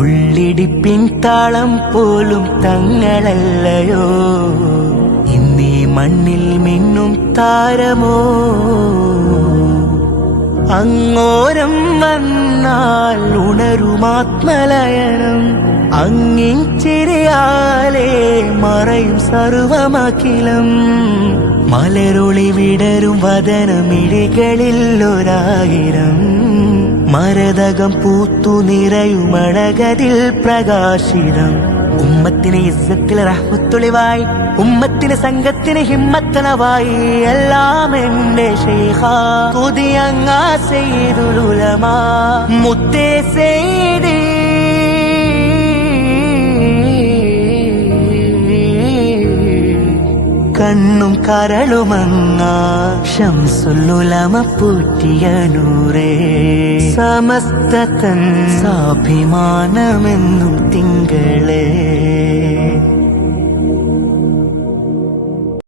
ഉള്ളിടിപ്പിൻ താളം പോലും തങ്ങളല്ലയോ, ഇന്നീ മണ്ണിൽ മിന്നും താരമോ. അങ്ങോരം വന്നാൽ ഉണരുമാത്മലയനം, അങ്ങിൻ ചിരിയാലേ മറയും സർവമഖിലം. മലരൊളി വിടരും വദനമിഴികളിൽ ഒരായിരം, മരതകം പൂത്തു നിറയുമഴകതിൽ പ്രകാശിതം. ഉമ്മത്തിന് ഇസ്സത്തിൽ റഹ്മത്തുളിവായി, ഉമ്മത്തിന് സംഘത്തിന് ഹിമ്മത്തണവായി, എല്ലാം എന്റെ ശൈഖാ കൊതിയങ്ങാ സയ്യിദുൽ ഉലമാ മുത്തേ സയ്യിദി. കണ്ണും കരളുമങ്ങാ ശംസുൽ ഉലമ പൂറ്റിയ നൂറേ, സമസ്ത തൻ സാഭിമാനമെന്നും തിങ്കളേ.